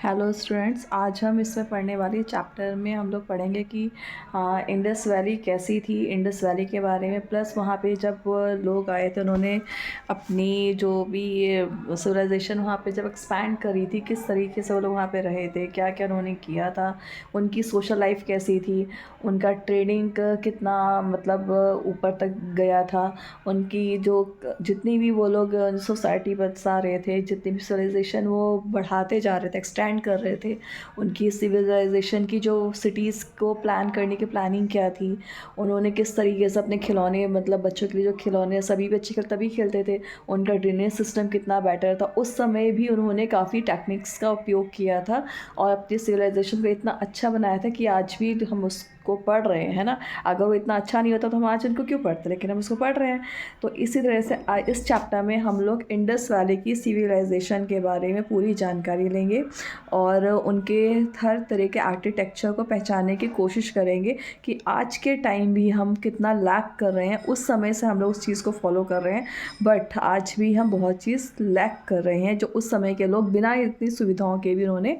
Hello students, आज हम इसमें पढ़ने वाले चैप्टर में हम लोग पढ़ेंगे कि इंडस वैली कैसी थी, इंडस वैली के बारे में। प्लस वहाँ पे जब वो लोग आए थे उन्होंने अपनी जो भी सिविलाइजेशन वहाँ पे जब एक्सपैंड करी थी, किस तरीके से वो लोग वहाँ पे रहे थे, क्या क्या उन्होंने किया था, उनकी सोशल लाइफ कैसी थी, उनका ट्रेडिंग कितना मतलब ऊपर तक गया था, उनकी जो जितनी भी वो लोग सोसाइटी बसा रहे थे, जितनी भी सिविलाइजेशन वो बढ़ाते जा रहे थे, एक्सटेंड कर रहे थे, उनकी सिविलाइजेशन की जो सिटीज़ को प्लान करने की प्लानिंग क्या थी, उन्होंने किस तरीके से अपने खिलौने मतलब बच्चों के लिए जो खिलौने सभी बच्चे तभी खेलते थे, उनका ड्रेनेज सिस्टम कितना बेटर था, उस समय भी उन्होंने काफ़ी टेक्निक्स का उपयोग किया था और अपनी सिविलाइजेशन को इतना अच्छा बनाया था कि आज भी हम उसको पढ़ रहे हैं, है ना। अगर वो इतना अच्छा नहीं होता तो हम आज उनको क्यों पढ़ते, लेकिन हम उसको पढ़ रहे हैं। तो इसी तरह से इस चैप्टर में हम लोग इंडस वैली की सिविलाइजेशन के बारे में पूरी जानकारी लेंगे और उनके हर तरह के आर्किटेक्चर को पहचानने की कोशिश करेंगे कि आज के टाइम भी हम कितना लैक कर रहे हैं। उस समय से हम लोग उस चीज़ को फॉलो कर रहे हैं, बट आज भी हम बहुत चीज़ लैक कर रहे हैं जो उस समय के लोग बिना इतनी सुविधाओं के भी उन्होंने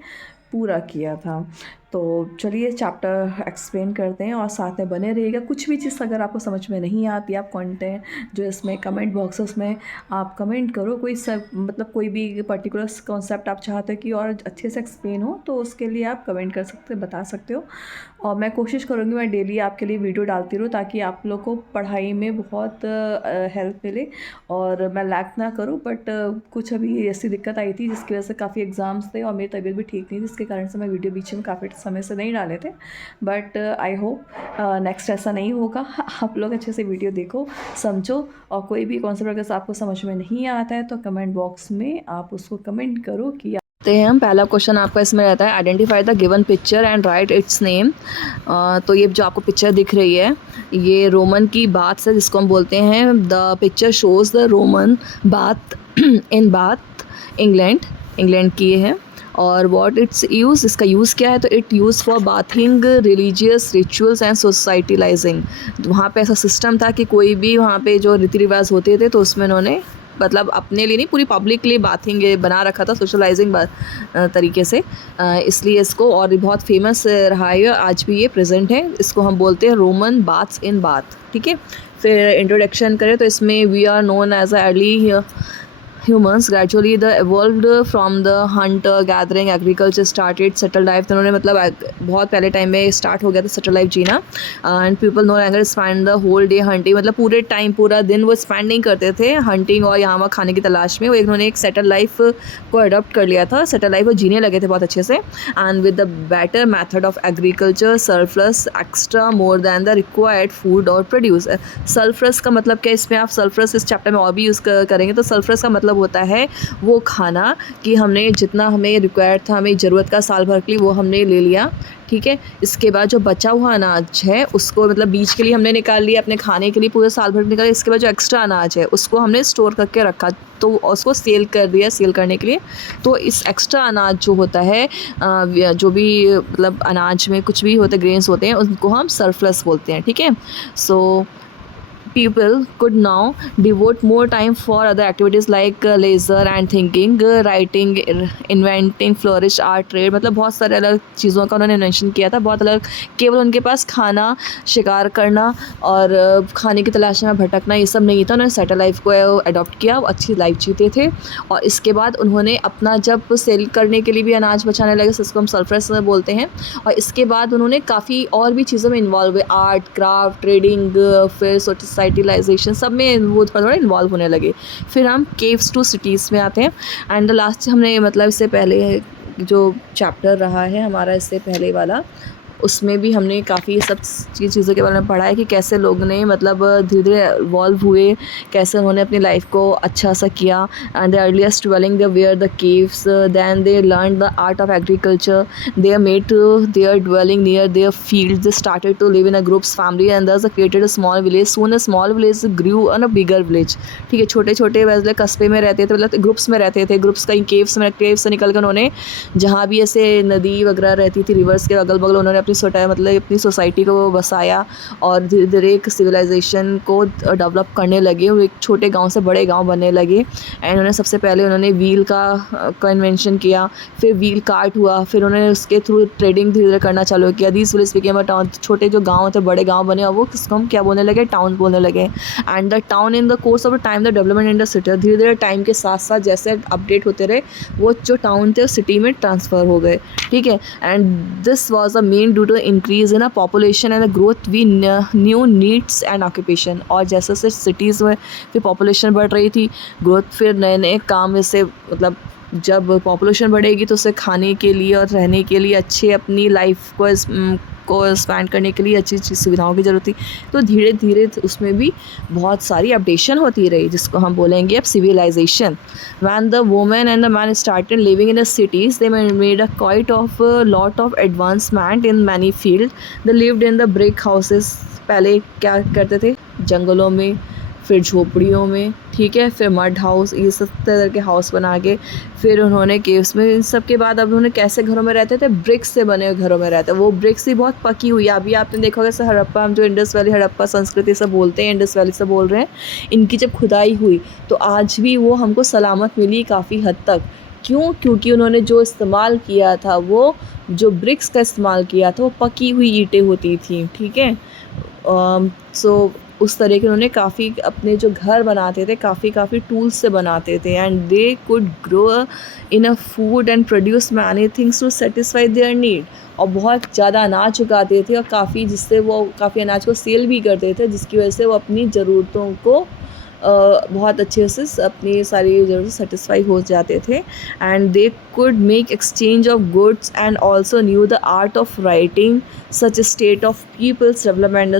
पूरा किया था। तो चलिए चैप्टर एक्सप्लेन करते हैं और साथ में बने रहिएगा। कुछ भी चीज़ अगर आपको समझ में नहीं आती, आप कंटेंट जो इसमें कमेंट बॉक्स में आप कमेंट करो, कोई सब मतलब कोई भी पर्टिकुलर कॉन्सेप्ट आप चाहते हो कि और अच्छे से एक्सप्लेन हो तो उसके लिए आप कमेंट कर सकते हो, बता सकते हो। और मैं कोशिश करूँगी मैं डेली आपके लिए वीडियो डालती रहूँ ताकि आप लोग को पढ़ाई में बहुत हेल्प मिले और मैं लैक ना करूँ। बट कुछ अभी ऐसी दिक्कत आई थी जिसकी वजह से काफ़ी एग्ज़ाम्स थे और मेरी तबीयत भी ठीक नहीं थी, जिसके कारण से मैं वीडियो बीच में काफ़ी समय से नहीं डाले थे। बट आई होप नेक्स्ट ऐसा नहीं होगा। आप लोग अच्छे से वीडियो देखो, समझो, और कोई भी कॉन्सेप्ट अगर आपको समझ में नहीं आता है तो कमेंट बॉक्स में आप उसको कमेंट करो कि हम। पहला क्वेश्चन आपका इसमें रहता है, identify the given picture and right it's name. तो ये जो आपको पिक्चर दिख रही है ये रोमन की बाथ है जिसको हम बोलते हैं। The picture shows the Roman bath in Bath, England की ये है। और व्हाट इट्स यूज़, इसका यूज़ क्या है, तो it use for bathing, religious rituals and socialising. वहाँ पे ऐसा सिस्टम था कि कोई भी वहाँ पे जो रीति रिवाज होते थे तो उसमें उन्होंने मतलब अपने लिए नहीं पूरी पब्लिक के लिए बाथिंग बना रखा था, सोशलाइजिंग तरीके से। इसलिए इसको और बहुत फेमस रहा है, आज भी ये प्रेजेंट है। इसको हम बोलते हैं रोमन बाथ्स इन बाथ, ठीक है। फिर इंट्रोडक्शन करें तो इसमें we are known as a early humans gradually the evolved from the hunter gathering agriculture started settled life। तो उन्होंने मतलब बहुत पहले टाइम में स्टार्ट हो गया था सेटल लाइफ जीना। And people no longer spend the whole day hunting, मतलब पूरे टाइम पूरा दिन वो स्पेंड नहीं करते थे हंटिंग और यहाँ वहाँ खाने की तलाश में। वो उन्होंने एक सेटल लाइफ को अडॉप्ट कर लिया था, सेटल लाइफ वो जीने लगे थे बहुत अच्छे से। And with the better method of agriculture surplus extra more than the required food और प्रोड्यूस। सल्फ्रस का मतलब क्या, इसमें आप सल्फ्रस इस चैप्टर में और भी यूज़ करेंगे। तो सल्फ्रस का मतलब होता है वो खाना कि हमने जितना हमें रिक्वायर्ड था, हमें ज़रूरत का साल भर के लिए वो हमने ले लिया, ठीक है। इसके बाद जो बचा हुआ अनाज है उसको मतलब बीज के लिए हमने निकाल लिया, अपने खाने के लिए पूरे साल भर निकाला। इसके बाद जो एक्स्ट्रा अनाज है उसको हमने स्टोर करके रखा तो उसको सेल कर दिया, सेल करने के लिए। तो इस एक्स्ट्रा अनाज जो होता है जो भी मतलब अनाज में कुछ भी होते ग्रेन्स होते हैं उनको हम सरप्लस बोलते हैं, ठीक है। सो people could now devote more time for other activities like leisure and thinking, writing, inventing, flourish, art, trade। मतलब बहुत सारे अलग चीज़ों का उन्होंने इन्वेंशन किया था, बहुत अलग। केवल उनके पास खाना, शिकार करना और खाने की तलाश में भटकना ये सब नहीं था। उन्होंने सेटल लाइफ को अडॉप्ट किया, वो अच्छी लाइफ जीते थे। और इसके बाद उन्होंने अपना जब सेल करने के लिए भी अनाज बचाने लगे, जिसको हम सल्फ्रस बोलते हैं। और इसके बाद उन्होंने काफ़ी और भी चीज़ों में इन्वॉल्व हुए, आर्ट, क्राफ्ट, ट्रेडिंग, फिर सोसाइटिलाइजेशन, सब में वो थोड़ा थोड़ा इन्वॉल्व होने लगे। फिर हम केव्स टू सिटीज़ में आते हैं। एंड लास्ट हमने मतलब इससे पहले जो चैप्टर रहा है हमारा, इससे पहले वाला, उसमें भी हमने काफ़ी सब चीज़ों के बारे में पढ़ा है कि कैसे लोग ने मतलब धीरे धीरे इवॉल्व हुए, कैसे उन्होंने अपनी लाइफ को अच्छा सा किया। And the earliest dwelling the where the caves, then they learn the art of agriculture, they made their dwelling near their field, they started to live in a groups family and thus created a small village, soon a small village grew on a bigger village, ठीक है। छोटे छोटे वैसे कस्बे में रहते थे, मतलब ग्रुप्स में रहते थे, ग्रुप्स कहीं केव्स से निकल कर उन्होंने जहाँ भी ऐसे नदी वगैरह रहती थी, रिवर्स के अगल बगल, उन्होंने मतलब अपनी सोसाइटी को बसाया और धीरे धीरे एक सिविलाइजेशन को डेवलप करने लगे। वो एक छोटे गांव से बड़े गांव बनने लगे। एंड उन्होंने सबसे पहले उन्होंने व्हील का इन्वेंशन किया, फिर व्हील कार्ट हुआ, फिर उन्होंने उसके थ्रू ट्रेडिंग धीरे धीरे करना चालू किया। These village became a town. छोटे जो गाँव थे बड़े गाँव बने और वो किसको हम क्या बोलने लगे, टाउन बोलने लगे। And the town in the course of time the development in the city. धीरे धीरे टाइम के साथ साथ जैसे अपडेट होते रहे वो जो टाउन थे सिटी में ट्रांसफ़र हो गए, ठीक है। And this was a man due to increase in a population and growth we new needs and occupation. और जैसे जैसे सिटीज़ में फिर पॉपुलेशन बढ़ रही थी, ग्रोथ, फिर नए नए काम, जैसे मतलब जब पॉपुलेशन बढ़ेगी तो उसे खाने के लिए और रहने के लिए अच्छे अपनी लाइफ को स्पेंड करने के लिए अच्छी अच्छी सुविधाओं की ज़रूरत थी। तो धीरे धीरे उसमें भी बहुत सारी अपडेशन होती रही, जिसको हम बोलेंगे अब civilization. When the women and the man started living in the cities they made a quite of lot of advancement in many field. They lived in the brick houses. पहले क्या करते थे, जंगलों में, फिर झोपड़ियों में, ठीक है, फिर मड हाउस, ये सब तरह के हाउस बना के फिर उन्होंने केव्स में। इन सब के बाद अब उन्होंने कैसे घरों में रहते थे, ब्रिक्स से बने हुए घरों में रहते। वो ब्रिक्स ही बहुत पकी हुई। अभी आपने देखा होगा हड़प्पा, हम जो इंडस वैली हड़प्पा संस्कृति से बोलते हैं, इंडस वैली से बोल रहे हैं, इनकी जब खुदाई हुई तो आज भी वो हमको सलामत मिली काफ़ी हद तक। क्यों? क्योंकि उन्होंने जो इस्तेमाल किया था, वो जो ब्रिक्स का इस्तेमाल किया था वो पकी हुई ईंटें होती थी, ठीक है। सो उस तरह के उन्होंने काफ़ी अपने जो घर बनाते थे काफ़ी टूल्स से बनाते थे। And they could grow in a food and produce many things to satisfy their need. और बहुत ज़्यादा अनाज उगाते थे और काफ़ी, जिससे वो काफ़ी अनाज को सेल भी करते थे, जिसकी वजह से वो अपनी ज़रूरतों को बहुत अच्छे से अपनी सारी ज़रूरत सेटिस्फाई हो जाते थे। And they could make exchange of goods and also knew the art of writing such state of peoples development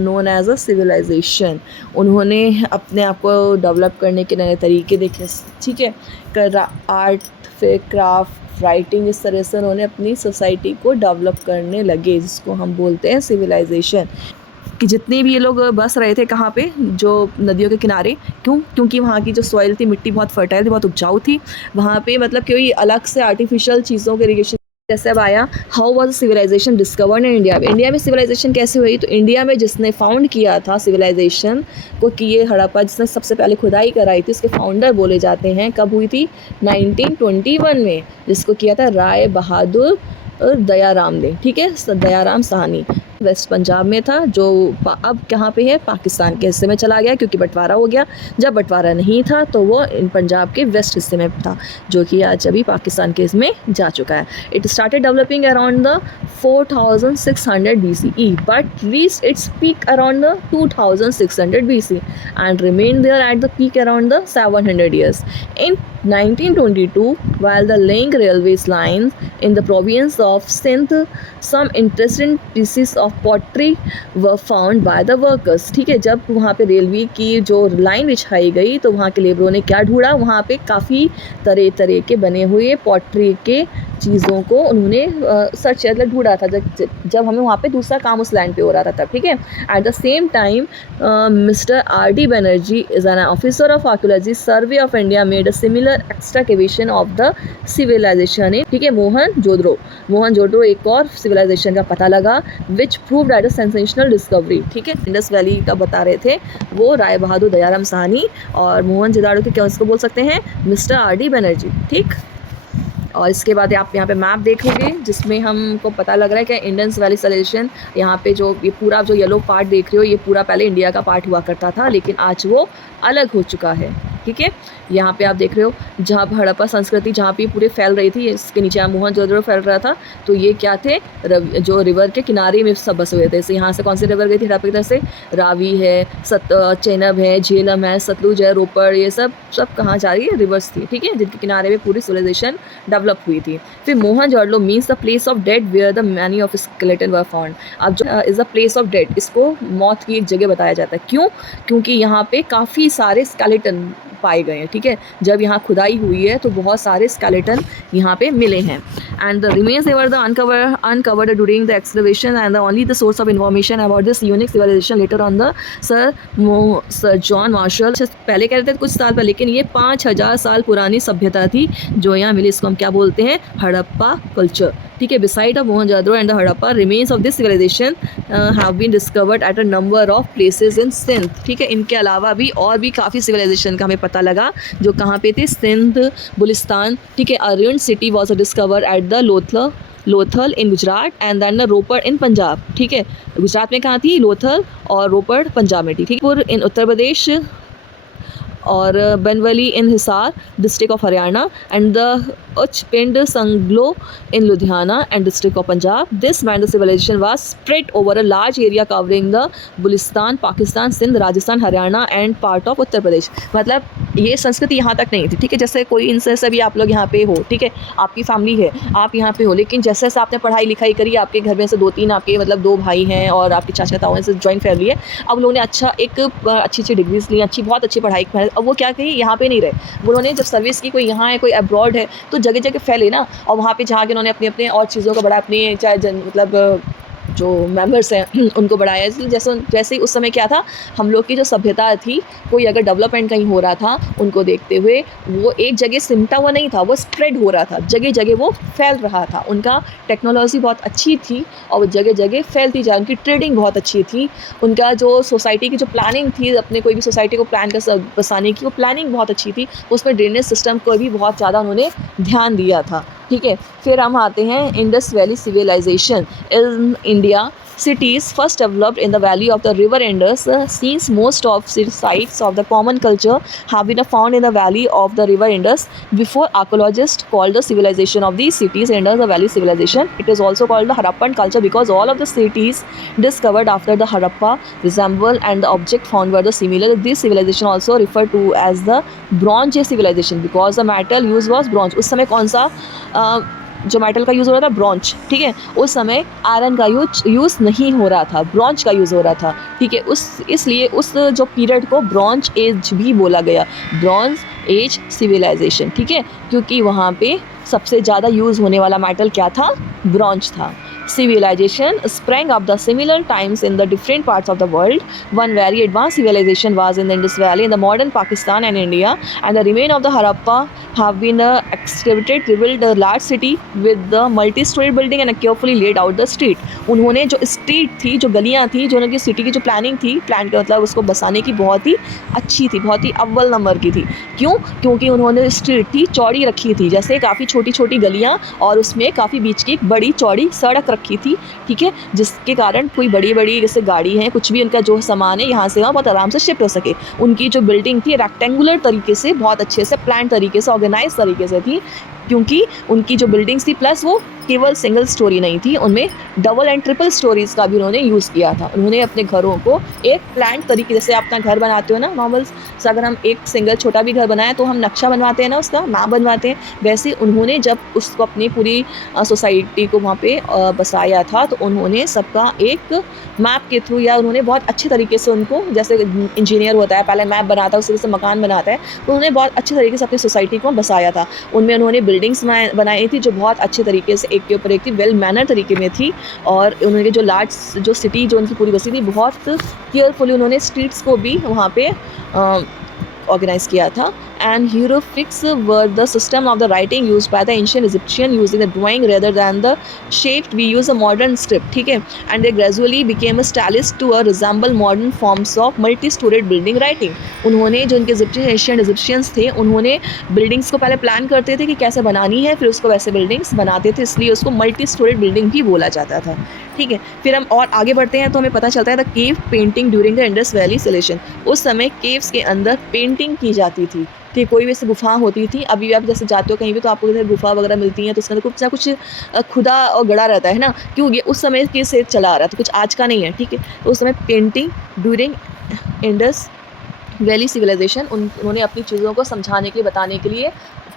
known as a civilization. उन्होंने अपने आप को डेवलप करने के नए तरीके देखे, ठीक है, कर आर्ट, फिर क्राफ्ट, राइटिंग, इस तरह से उन्होंने अपनी सोसाइटी को डेवलप करने लगे, जिसको हम बोलते हैं सिविलाइजेशन। कि जितने भी ये लोग बस रहे थे कहाँ पे, जो नदियों के किनारे, क्योंकि वहाँ की जो सॉइल थी, मिट्टी बहुत फर्टाइल थी, बहुत उपजाऊ थी। वहाँ पे मतलब कोई अलग से आर्टिफिशियल चीज़ों के इरिगेशन जैसे अब आया। How was civilization discovered in India. India में सिविलाइजेशन कैसे हुई? तो इंडिया में जिसने फाउंड किया था सिविलाइजेशन को, कि ये हड़प्पा जिसने सबसे पहले खुदाई कराई थी, उसके फाउंडर बोले जाते हैं। कब हुई थी? 1921 में, जिसको किया था राय बहादुर दयाराम ने, ठीक है, दयाराम साहनी। वेस्ट पंजाब में था, जो अब कहाँ पे है, पाकिस्तान के हिस्से में चला गया, क्योंकि बंटवारा हो गया। जब बंटवारा नहीं था तो वो पंजाब के वेस्ट हिस्से में था, जो कि आज अभी पाकिस्तान के इसमें जा चुका है। It started developing around the 4600 BCE but reached its peak around the 2600 BC and remained there at the peak around the 700 years. In 1922, while the laying railways lines in the province of Sindh, some interesting pieces of pottery were found by the workers। ठीक है, जब वहाँ पे railway की जो line बिछाई गई तो वहाँ के लेबरों ने क्या ढूंढा, वहाँ पे काफ़ी तरह तरह के बने हुए पॉटरी के चीज़ों को उन्होंने सर्च ढूंढा था, जब हमें वहाँ पे दूसरा काम उस लैंड पे हो रहा था, ठीक है। At the same time mister R.D. Banerjee is an officer of archaeology survey of India made a similar excavation of the civilisation, ठीक है, मोहनजोदड़ो एक और सिविलाइजेशन का पता लगा, which proved at a sensational discovery, ठीक है। इंडस वैली का बता रहे थे वो राय बहादुर दयाराम साहनी, और मोहनजोदड़ो के क्या उसको बोल सकते हैं, मिस्टर R.D. बनर्जी, ठीक। और इसके बाद आप यहाँ पे मैप देखोगे, जिसमें हमको पता लग रहा है कि इंडस वैली सिविलाइजेशन, यहाँ पे जो ये पूरा जो येलो पार्ट देख रहे हो, ये पूरा पहले इंडिया का पार्ट हुआ करता था, लेकिन आज वो अलग हो चुका है, ठीक है। यहाँ पे आप देख रहे हो जहाँ हड़प्पा संस्कृति जहाँ पे पूरे फैल रही थी, इसके नीचे मोहनजोदड़ो फैल रहा था, तो ये क्या थे, जो रिवर के किनारे में सब बसे हुए थे। जैसे यहाँ से कौन सी रिवर गई थी हड़प्पा की तरफ से, रावी है, चेनाब है, झेलम है, सतलुज है, रोपड़, ये सब कहाँ जा रही है, रिवर्स थी, ठीक है, जिनके किनारे में पूरी सिविलाइजेशन डेवलप हुई थी। फिर Mohenjodaro means the place of dead where the many of skeleton were found. अब जो is the place of dead, इसको मौत की एक जगह बताया जाता है। क्यों? क्योंकि यहाँ पे काफ़ी सारे स्केलेटन पाए गए हैं, ठीक है। जब यहाँ खुदाई हुई है तो बहुत सारे स्केलेटन यहाँ पे मिले हैं। And the remains were the uncovered during the excavation and only the source of information about this unique civilization later on the sir John Marshall. पहले कह रहे थे कुछ साल पहले, लेकिन ये 5000 साल पुरानी सभ्यता थी जो यहाँ मिली। इसको हम क्या बोलते हैं? हड़प्पा कल्चर, ठीक है। Beside of Mohenjodaro and the Harappa remains of this civilization have been discovered at a number of places in Sindh, ठीक है। इनके अलावा भी और भी काफ़ी सिविलाइजेशन का हमें पता लगा जो कहाँ पे थे? सिंध, बलूचिस्तान, ठीक है। अरुण city was discovered at the Lothal in Gujarat and then Ropar in Punjab, ठीक है। गुजरात में कहाँ थी? लोथल, और रोपड़ पंजाब में थी, ठीक है। इन उत्तर प्रदेश, और Banawali in Hisar district of Haryana and the Uchpind Sanglo in Ludhiana and district of Punjab. This mind civilisation was spread over a large area covering the Balochistan, Pakistan, Sindh, Rajasthan, Haryana and part of Uttar Pradesh. मतलब ये संस्कृति यहाँ तक नहीं थी, ठीक है। जैसे कोई इनसे सभी आप लोग यहाँ पे हो, ठीक है, आपकी फैमिली है, आप यहाँ पे हो, लेकिन जैसे जैसे आपने पढ़ाई लिखाई करी, आपके घर में से 2-3 आपके मतलब 2 भाई हैं और आपके चाचा ताऊ हैं, जॉइंट फैमिली है। अब लोगों ने अच्छी डिग्रीज ली, बहुत अच्छी पढ़ाई। अब वो क्या कही? यहाँ पे नहीं रहे। उन्होंने जब सर्विस की, कोई यहाँ है, कोई अब्रॉड है, तो जगह जगह फैले ना, और वहाँ पे जहाँ के उन्होंने अपने अपने और चीज़ों का बड़ा, अपनी चाहे मतलब जो मेंबर्स हैं उनको बढ़ाया। इसलिए जैसे ही उस समय क्या था, हम लोग की जो सभ्यता थी, कोई अगर डेवलपमेंट कहीं हो रहा था, उनको देखते हुए वो एक जगह सिमटा हुआ नहीं था, वो स्प्रेड हो रहा था, जगह जगह वो फैल रहा था। उनका टेक्नोलॉजी बहुत अच्छी थी और वो जगह जगह फैलती जा, उनकी ट्रेडिंग बहुत अच्छी थी। उनका जो सोसाइटी की जो प्लानिंग थी, अपने कोई भी सोसाइटी को प्लान कर बसाने की, वो प्लानिंग बहुत अच्छी थी। उसमें ड्रेनेज सिस्टम को भी बहुत ज़्यादा उन्होंने ध्यान दिया था, ठीक है। फिर हम आते हैं Indus valley civilization in India. Cities first developed in the valley of the river Indus, since most of the sites of the common culture have been found in the valley of the river Indus. Before, archaeologists called the civilization of these cities Indus the Valley Civilization. It is also called the Harappan culture because all of the cities discovered after the Harappa resemble and the object found were the similar. This civilization also referred to as the Bronze Age civilization because the metal used was bronze. उस समय कौन सा जो metal का use हो रहा था? Bronze, ठीक है। उस समय आयरन का यूज़ नहीं हो रहा था, ब्रॉन्ज का यूज़ हो रहा था, ठीक है। इसलिए उस जो पीरियड को ब्रॉन्ज एज भी बोला गया, ब्रॉन्ज एज सिविलाइजेशन, ठीक है, क्योंकि वहाँ पे सबसे ज़्यादा यूज़ होने वाला मेटल क्या था? ब्रॉन्ज था। Civilization sprang up the similar times in the different parts of the world. One very advanced civilization was in the Indus Valley in the modern Pakistan and India, and the remains of the Harappa have been excavated, revealed a large city with the multi-storied building and a carefully laid out the street. उन्होंने जो street थी, जो गलियाँ थी, जो उनकी city की जो planning थी, प्लान का मतलब उसको बसाने की बहुत ही अच्छी थी, बहुत ही अव्वल नंबर की थी। क्यों? क्योंकि उन्होंने स्ट्रीट थी चौड़ी रखी थी, जैसे काफ़ी छोटी छोटी गलियाँ और उसमें काफ़ी बीच की एक बड़ी चौड़ी सड़क रखी थी, ठीक है, जिसके कारण कोई बड़ी बड़ी जैसे गाड़ी है, कुछ भी उनका जो सामान है यहाँ से वहाँ बहुत आराम से शिफ्ट हो सके। उनकी जो बिल्डिंग थी रेक्टेंगुलर तरीके से, बहुत अच्छे से प्लान तरीके से, ऑर्गेनाइज तरीके से थी, क्योंकि उनकी जो बिल्डिंग्स थी, प्लस वो केवल सिंगल स्टोरी नहीं थी, उनमें डबल एंड ट्रिपल स्टोरीज़ का भी उन्होंने यूज़ किया था। उन्होंने अपने घरों को एक प्लान तरीके, जैसे आप अपना घर बनाते हो ना नॉर्मल, अगर हम एक सिंगल छोटा भी घर बनाए तो हम नक्शा बनवाते हैं ना, उसका मैप बनवाते हैं, वैसे उन्होंने जब उसको अपनी पूरी सोसाइटी को वहाँ पे बसाया था, तो उन्होंने सबका एक मैप के थ्रू, या उन्होंने बहुत अच्छे तरीके से उनको, जैसे इंजीनियर होता है पहले मैप बनाता है, उसी से मकान बनाता है, तो उन्होंने बहुत अच्छे तरीके से अपनी सोसाइटी को बसाया था। उनमें उन्होंने बिल्डिंग्स बनाई थी जो बहुत अच्छे तरीके से एक के ऊपर एक थी, वेल मैनर तरीके में थी, और उन्होंने जो लार्ज जो सिटी जो उनकी पूरी बसी थी, बहुत केयरफुली उन्होंने स्ट्रीट्स को भी वहाँ पे ऑर्गेनाइज किया था। And hieroglyphs were the system of the writing used by the ancient Egyptian using the drawing rather than the shape we use a modern script, ठीक है, and they gradually became established to resemble modern forms of multi-storied building writing. उन्होंने जो उनके Asian Egyptians थे, उन्होंने buildings को पहले plan करते थे कि कैसे बनानी है, फिर उसको वैसे बिल्डिंग्स बनाते थे, इसलिए उसको मल्टी स्टोरेड बिल्डिंग भी बोला जाता था, ठीक है। फिर हम और आगे बढ़ते हैं तो हमें पता चलता है the cave painting during the Indus valley civilization. उस समय केव्स के अंदर पेंटिंग की जाती थी, कि कोई भी ऐसी गुफा होती थी। अभी आप जैसे जाते हो कहीं भी तो आपको इधर गुफा वगैरह मिलती हैं, तो उसके अंदर कुछ ना कुछ खुदा और गड़ा रहता है ना, क्यों? ये उस समय के से चला आ रहा था, कुछ आज का नहीं है, ठीक है। तो उस समय painting during Indus valley civilization, उन्होंने अपनी चीज़ों को समझाने के लिए, बताने के लिए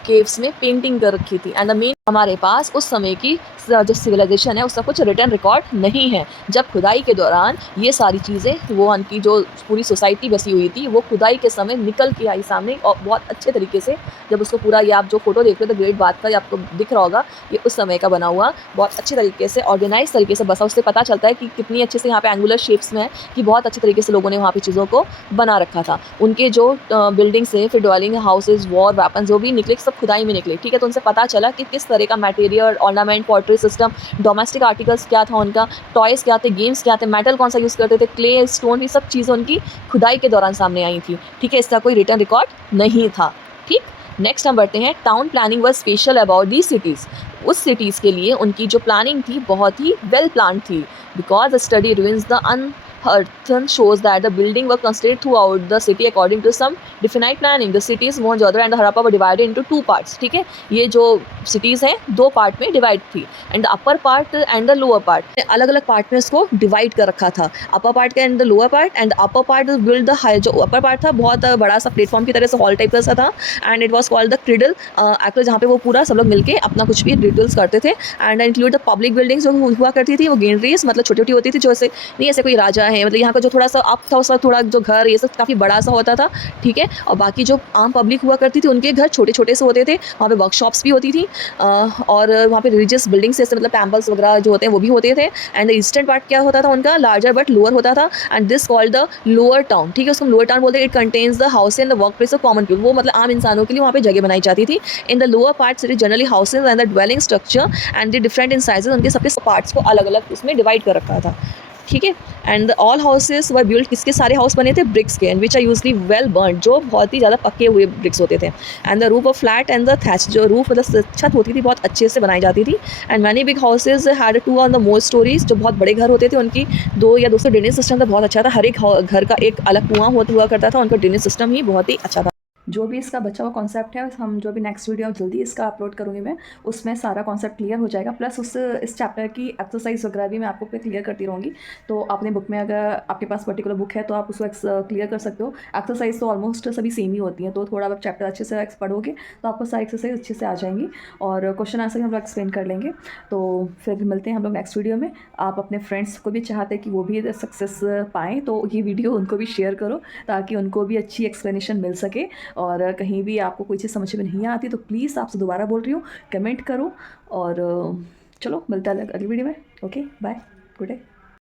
केव्स में पेंटिंग कर रखी थी। एंड द मेन हमारे पास उस समय की जो सिविलाइजेशन है उसका कुछ रिटर्न रिकॉर्ड नहीं है। जब खुदाई के दौरान ये सारी चीज़ें वो उनकी जो पूरी सोसाइटी बसी हुई थी वो खुदाई के समय निकल के आई सामने, और बहुत अच्छे तरीके से जब उसको पूरा, ये आप जो फोटो देख रहे हो द ग्रेट बाथ का, ये आपको दिख रहा होगा, ये उस समय का बना हुआ बहुत अच्छे तरीके से ऑर्गेनाइज तरीके से बसा। उससे पता चलता है कि कितनी अच्छे से यहाँ पे एंगुलर शेप्स में है, कि बहुत अच्छे तरीके से लोगों ने वहाँ पे चीज़ों को बना रखा था। उनके जो बिल्डिंग्स थे, फिर ड्वेलिंग हाउसेज, वॉर वेपन जो भी निकले सब खुदाई में निकले, ठीक है। तो उनसे पता चला कि किस तरह का material, ornament, pottery system, domestic articles क्या था उनका, टॉयज़ क्या थे, गेम्स क्या थे, मेटल कौन सा यूज़ करते थे, क्ले, स्टोन, ये सब चीज़ें उनकी खुदाई के दौरान सामने आई थी, ठीक है। इसका कोई रिटर्न रिकॉर्ड नहीं था, ठीक। नेक्स्ट हम बढ़ते हैं, town planning was special about the cities. उस सिटीज़ के लिए उनकी जो प्लानिंग थी बहुत ही वेल प्लान थी, because the study reveals the Earthen shows that the building were constructed throughout the city according to some definite planning. The cities Mohenjo-daro and Harappa were divided into two parts. ठीक है, ये जो cities हैं दो part में divide थी, and the upper part and the lower part, अलग अलग पार्ट में इसको डिवाइड कर रखा था, अपर पार्ट का and the lower part. And upper part build the high, जो अपर पार्ट था बहुत बड़ा सा प्लेटफॉर्म की तरह से हॉल टाइप का सा था, and it was called the cradle actually, जहाँ पे वो पूरा सब लोग मिलके अपना कुछ भी डिटेल्स करते थे। And include the public buildings जो हुआ करती थी, वो गेनरीज मतलब छोटी छोटी होती थी, जो ऐसे नहीं ऐसे कोई राजा है, मतलब यहाँ का जो थोड़ा सा अप था उसका थोड़ा जो घर ये सब काफ़ी बड़ा सा होता था, ठीक है। और बाकी जो आम पब्लिक हुआ करती थी उनके घर छोटे छोटे से होते थे, वहाँ पे वर्कशॉप्स भी होती थी, और वहाँ पे रिलीजियस बिल्डिंग्स जैसे मतलब टेम्पल्स वगैरह जो होते हैं वो भी होते थे। एंड द ईस्टर्न पार्ट क्या होता था उनका, लार्जर बट लोअर होता था, and this called the lower town, ठीक है। उसको लोअर टाउन बोलते हैं। It contains the house and the work place of common people, वो मतलब आम इंसानों के लिए वहाँ पे जगह बनाई जाती थी। In the lower part city generally houses and the dwelling structure and the different in sizes, उनके सबके पार्ट्स को अलग अलग उसमें डिवाइड कर रखा था, ठीक है। And all houses were build, किसके सारे हाउस बने थे, ब्रिक्स के, and which are usually well burn, जो बहुत ही ज़्यादा पके हुए ब्रिक्स होते थे। And the roof of flat and the thatch, जो रूफ मतलब छत होती थी बहुत अच्छे से बनाई जाती थी। And many big houses had two on the more stories, जो बहुत बड़े घर होते थे उनकी दो या दो सौ ड्रेनेज सिस्टम था बहुत अच्छा था, हर एक घर का एक अलग कुआं हुआ करता था, उनका ड्रेनेज सिस्टम ही बहुत ही अच्छा था। जो भी इसका बचा हुआ कॉन्सेप्ट है, हम जो भी नेक्स्ट वीडियो जल्दी इसका अपलोड करूँगी मैं, उसमें सारा कॉन्सेप्ट क्लियर हो जाएगा, प्लस इस चैप्टर की एक्सरसाइज वगैरह भी मैं आपको पे क्लियर करती रहूँगी। तो अपने बुक में अगर आपके पास पर्टिकुलर बुक है तो आप उसको क्लियर कर सकते हो। एक्सरसाइज तो ऑलमोस्ट सभी सेम ही होती हैं, तो थोड़ा आप चैप्टर अच्छे से पढ़ोगे तो आपको सारी एक्सरसाइज अच्छे से आ जाएंगी, और क्वेश्चन आंसर हम लोग एक्सप्लेन कर लेंगे। तो फिर मिलते हैं हम लोग नेक्स्ट वीडियो में। आप अपने फ्रेंड्स को भी चाहते हैं कि वो भी सक्सेस पाएँ, तो ये वीडियो उनको भी शेयर करो ताकि उनको भी अच्छी एक्सप्लेनेशन मिल सके। और कहीं भी आपको कोई चीज़ समझ में नहीं आती तो प्लीज़, आपसे दोबारा बोल रही हूँ, कमेंट करो। और चलो मिलता है अगली वीडियो में। Okay, bye, good day.